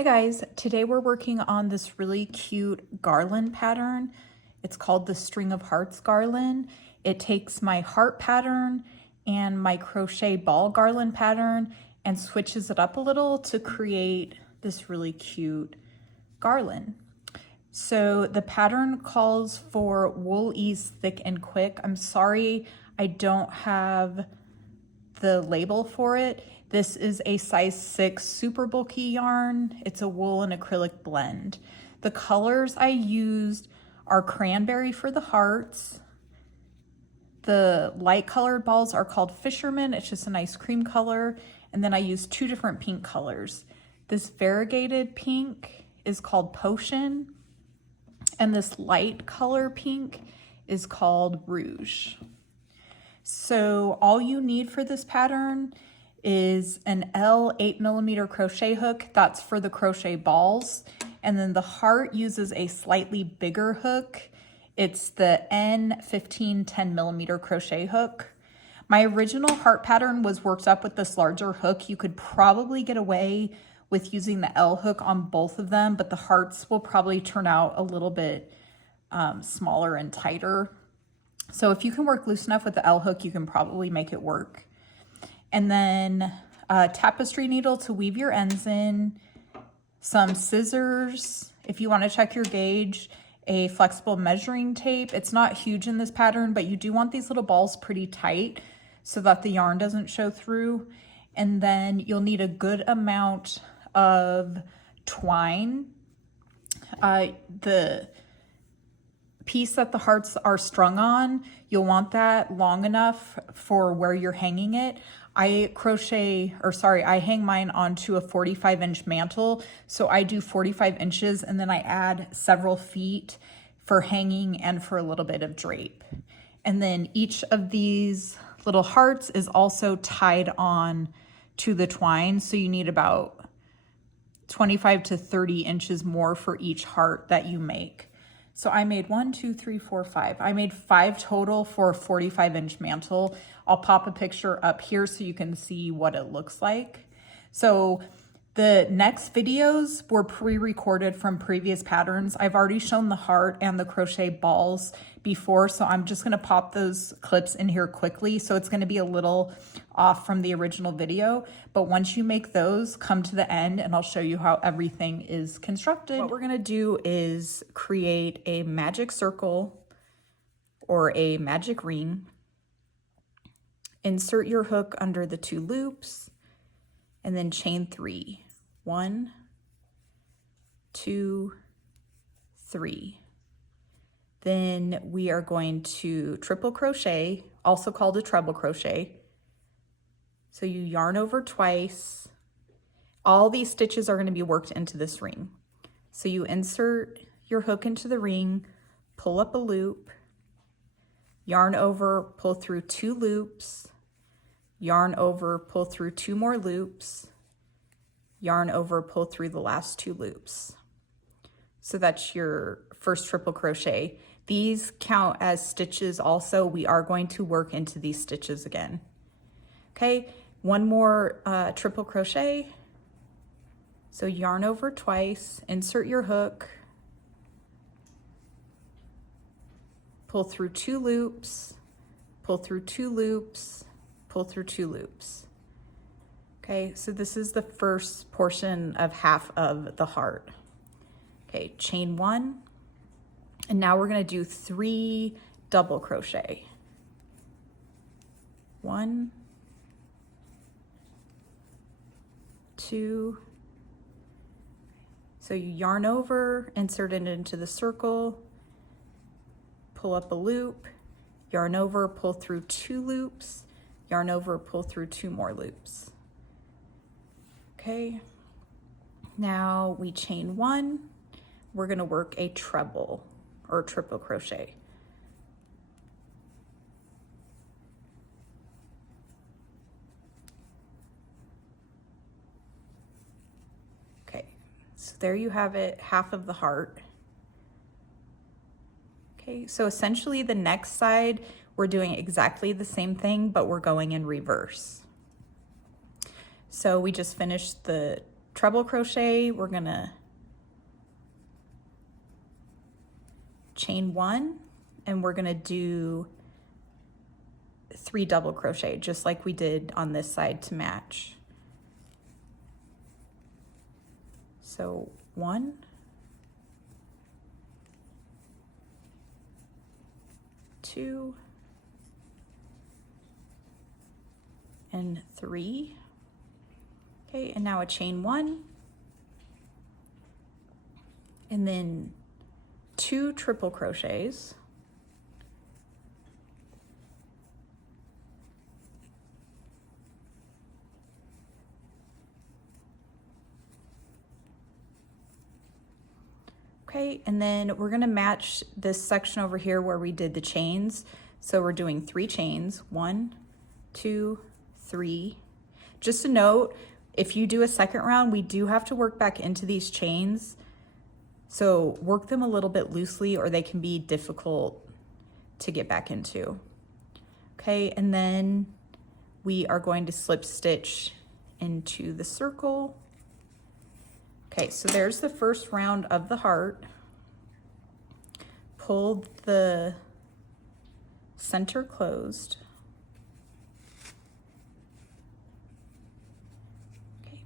Hi guys, today we're working on this really cute garland pattern. It's called the String of Hearts garland. It takes my heart pattern and my crochet ball garland pattern and switches it up a little to create this really cute garland. So the pattern calls for wool ease thick and quick. I'm sorry I don't have the label for it. This is a size 6 super bulky yarn. It's a wool and acrylic blend. The colors I used are cranberry for the hearts. The light colored balls are called Fisherman. It's just a nice cream color. And then I used 2 different pink colors. This variegated pink is called Potion. And this light color pink is called Rouge. So all you need for this pattern is an L 8mm crochet hook. That's for the crochet balls. And then the heart uses a slightly bigger hook. It's the N 15 10mm crochet hook. My original heart pattern was worked up with this larger hook. You could probably get away with using the L hook on both of them, but the hearts will probably turn out a little bit smaller and tighter. So if you can work loose enough with the L hook, you can probably make it work. And then a tapestry needle to weave your ends in, some scissors if you want to check your gauge, a flexible measuring tape. It's not huge in this pattern, but you do want these little balls pretty tight so that the yarn doesn't show through. And then you'll need a good amount of twine. The piece that the hearts are strung on, you'll want that long enough for where you're hanging it. I hang mine onto a 45-inch mantle. So I do 45 inches and then I add several feet for hanging and for a little bit of drape. And then each of these little hearts is also tied on to the twine. So you need about 25 to 30 inches more for each heart that you make. So I made 1, 2, 3, 4, 5. I made 5 total for a 45-inch mantle. I'll pop a picture up here so you can see what it looks like. So the next videos were pre-recorded from previous patterns. I've already shown the heart and the crochet balls before, so I'm just gonna pop those clips in here quickly. So it's gonna be a little off from the original video, but once you make those, come to the end and I'll show you how everything is constructed. What we're gonna do is create a magic circle or a magic ring. Insert your hook under the 2 loops and then chain 3. 1, 2, 3. Then we are going to triple crochet, also called a treble crochet. So you yarn over twice. All these stitches are going to be worked into this ring. So you insert your hook into the ring, pull up a loop, yarn over, pull through 2 loops, yarn over, pull through 2 more loops, yarn over, pull through the last 2 loops. So that's your first triple crochet. These count as stitches also. We are going to work into these stitches again. Okay, one more triple crochet. So yarn over twice, insert your hook, pull through 2 loops, pull through 2 loops, pull through 2 loops. Okay, so this is the first portion of half of the heart. Okay, chain 1, and now we're gonna do 3 double crochet. 1, 2, so you yarn over, insert it into the circle, pull up a loop, yarn over, pull through 2 loops, yarn over, pull through 2 more loops. Okay, now we chain 1. We're gonna work a treble or triple crochet. Okay, so there you have it, half of the heart. Okay, so essentially the next side, we're doing exactly the same thing, but we're going in reverse. So we just finished the treble crochet, we're gonna chain 1, and we're gonna do 3 double crochet, just like we did on this side to match. So 1, 2, and 3. Okay, and now a chain 1, and then 2 triple crochets, okay, and then we're gonna match this section over here where we did the chains. So we're doing 3 chains, 1, 2, 3. Just a note, if you do a second round, we do have to work back into these chains. So work them a little bit loosely or they can be difficult to get back into. Okay, and then we are going to slip stitch into the circle. Okay, so there's the first round of the heart. Pull the center closed. Okay,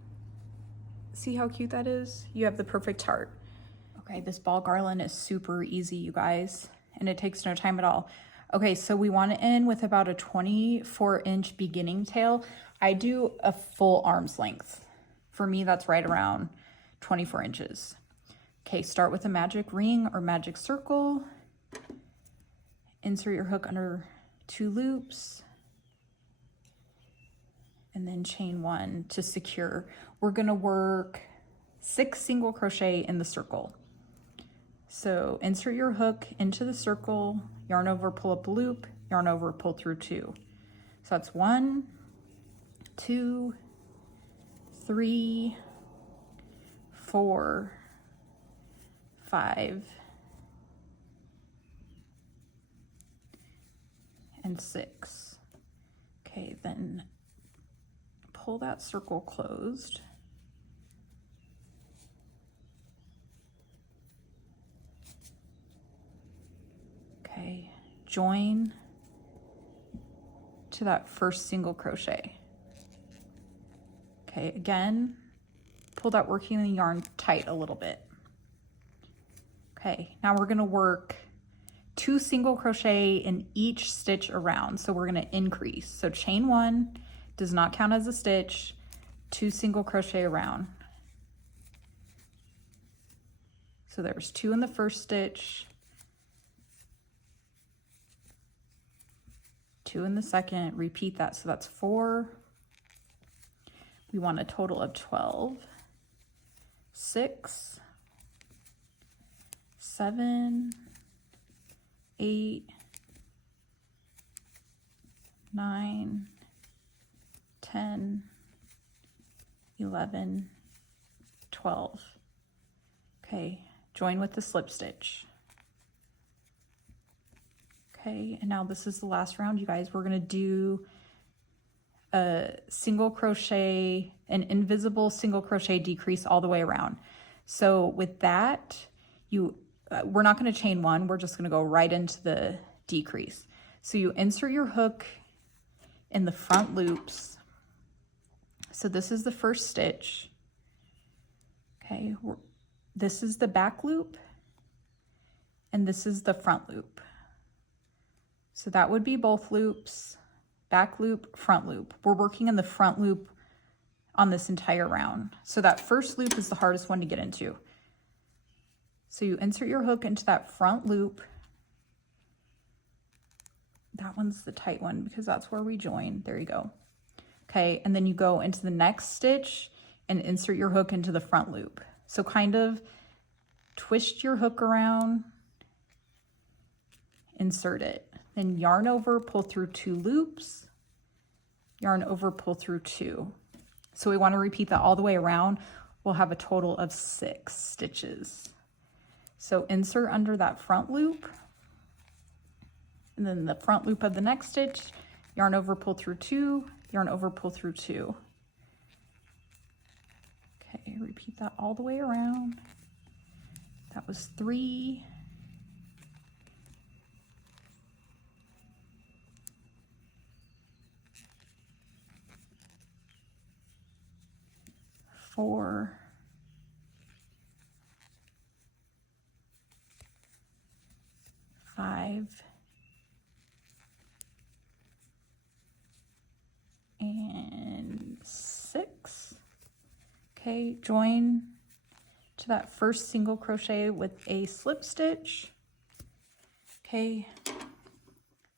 see how cute that is? You have the perfect heart. Okay, this ball garland is super easy, you guys, and it takes no time at all. Okay, so we want to end with about a 24-inch beginning tail. I do a full arm's length. For me, that's right around 24 inches. Okay, start with a magic ring or magic circle. Insert your hook under 2 loops. And then chain 1 to secure. We're gonna work 6 single crochet in the circle. So insert your hook into the circle, yarn over, pull up a loop, yarn over, pull through 2. So that's 1, 2, 3, 4, 5, and 6. Okay, then pull that circle closed. Okay, join to that first single crochet. Okay, again, pull that working the yarn tight a little bit. Okay, now we're gonna work 2 single crochet in each stitch around. So we're gonna increase. So chain 1 does not count as a stitch, 2 single crochet around. So there's 2 in the first stitch, 2 in the second, repeat that. So that's 4. We want a total of 12, 6, 7, 8, 9, 10, 11, 12. Okay, join with the slip stitch. Okay, and now this is the last round, you guys. We're gonna do a single crochet, an invisible single crochet decrease all the way around. So with that, we're not gonna chain 1, we're just gonna go right into the decrease. So you insert your hook in the front loops. So this is the first stitch. Okay, this is the back loop, and this is the front loop. So that would be both loops, back loop, front loop. We're working in the front loop on this entire round. So that first loop is the hardest one to get into. So you insert your hook into that front loop. That one's the tight one because that's where we join. There you go. Okay, and then you go into the next stitch and insert your hook into the front loop. So kind of twist your hook around, insert it. Then yarn over, pull through 2 loops, yarn over, pull through 2. So we want to repeat that all the way around. We'll have a total of 6 stitches. So insert under that front loop, and then the front loop of the next stitch, yarn over, pull through 2, yarn over, pull through 2. Okay, Okay, repeat that all the way around. That was 3. 4. 5. And 6. Okay, join to that first single crochet with a slip stitch. Okay,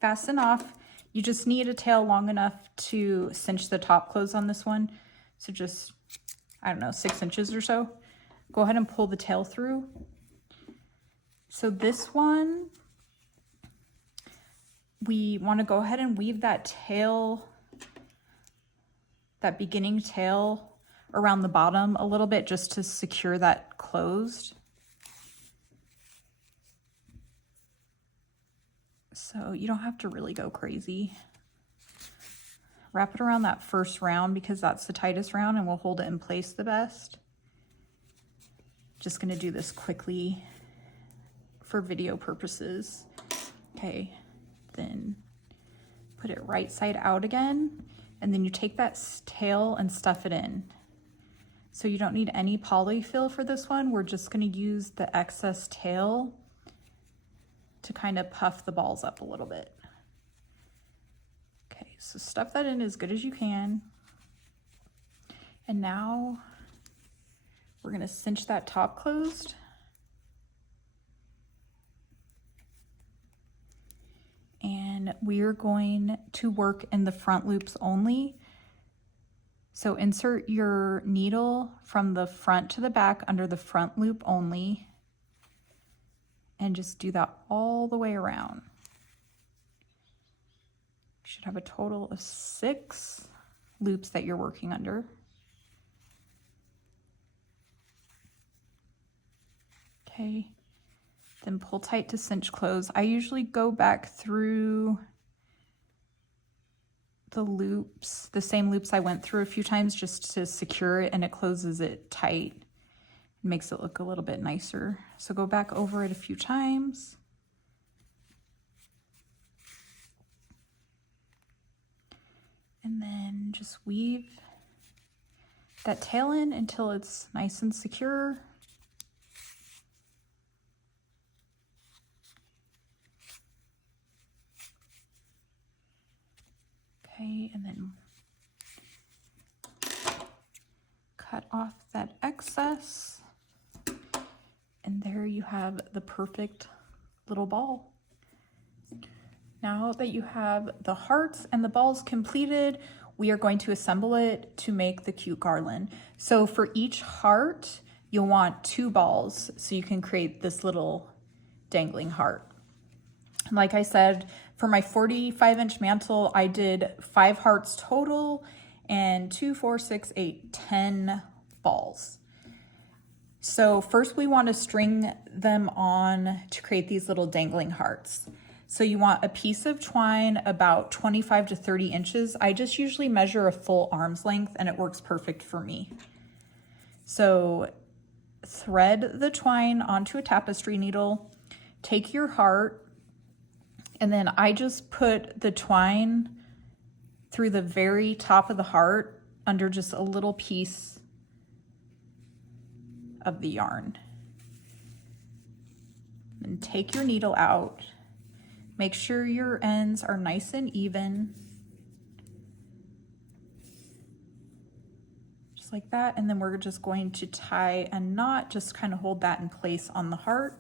fasten off. You just need a tail long enough to cinch the top close on this one. So just, I don't know, 6 inches or so. Go ahead and pull the tail through. So this one, we want to go ahead and weave that tail, that beginning tail around the bottom a little bit just to secure that closed. So you don't have to really go crazy. Wrap it around that first round because that's the tightest round and will hold it in place the best. Just gonna do this quickly for video purposes. Okay, then put it right side out again, and then you take that tail and stuff it in. So you don't need any polyfill for this one. We're just gonna use the excess tail to kind of puff the balls up a little bit. Okay, so stuff that in as good as you can. And now we're gonna cinch that top closed. And we're going to work in the front loops only. So insert your needle from the front to the back under the front loop only, and just do that all the way around. You should have a total of 6 loops that you're working under. Okay, then pull tight to cinch close. I usually go back through the loops, the same loops I went through a few times just to secure it, and it closes it tight. It makes it look a little bit nicer. So go back over it a few times. And then just weave that tail in until it's nice and secure. Okay, and then cut off that excess. And there you have the perfect little ball. Now that you have the hearts and the balls completed, we are going to assemble it to make the cute garland. So for each heart, you'll want 2 balls so you can create this little dangling heart. Like I said, for my 45-inch mantle, I did 5 hearts total and 2, 4, 6, 8, 10 balls. So first we want to string them on to create these little dangling hearts. So you want a piece of twine about 25 to 30 inches. I just usually measure a full arm's length and it works perfect for me. So thread the twine onto a tapestry needle, take your heart, and then I just put the twine through the very top of the heart under just a little piece of the yarn. Then take your needle out. Make sure your ends are nice and even. Just like that. And then we're just going to tie a knot, just kind of hold that in place on the heart.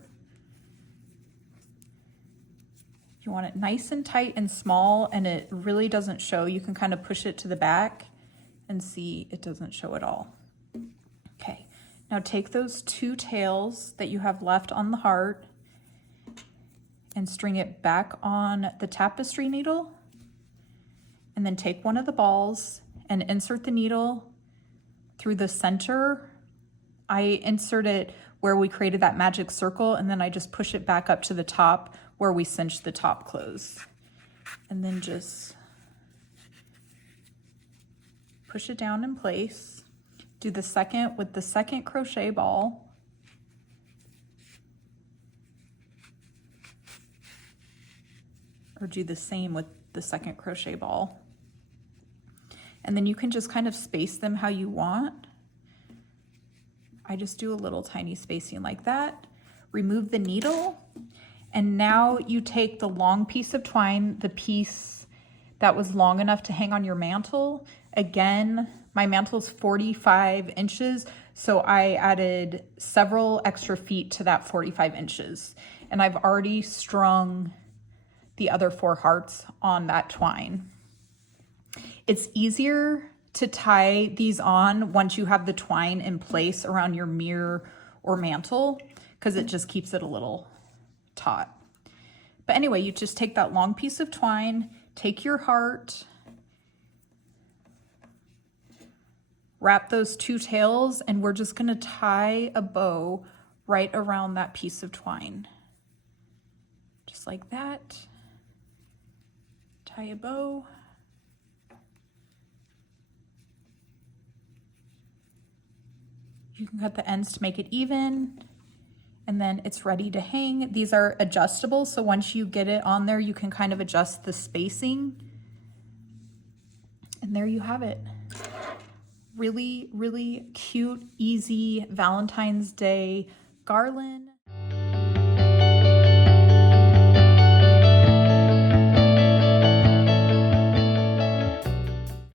You want it nice and tight and small, and it really doesn't show. You can kind of push it to the back and see it doesn't show at all. Okay, now take those 2 tails that you have left on the heart and string it back on the tapestry needle, and then take one of the balls and insert the needle through the center. I insert it where we created that magic circle, and then I just push it back up to the top where we cinched the top close. And then just push it down in place. Do the second with the second crochet ball. Or do the same with the second crochet ball. And then you can just kind of space them how you want. I just do a little tiny spacing like that. Remove the needle. And now you take the long piece of twine, the piece that was long enough to hang on your mantle. Again, my mantle is 45 inches, so I added several extra feet to that 45 inches. And I've already strung the other 4 hearts on that twine. It's easier to tie these on once you have the twine in place around your mirror or mantle, because it just keeps it a little taut. But anyway, you just take that long piece of twine, take your heart, wrap those 2 tails, and we're just going to tie a bow right around that piece of twine. Just like that. Tie a bow. You can cut the ends to make it even, and then it's ready to hang. These are adjustable, so once you get it on there, you can kind of adjust the spacing. And there you have it. Really, really cute, easy Valentine's Day garland.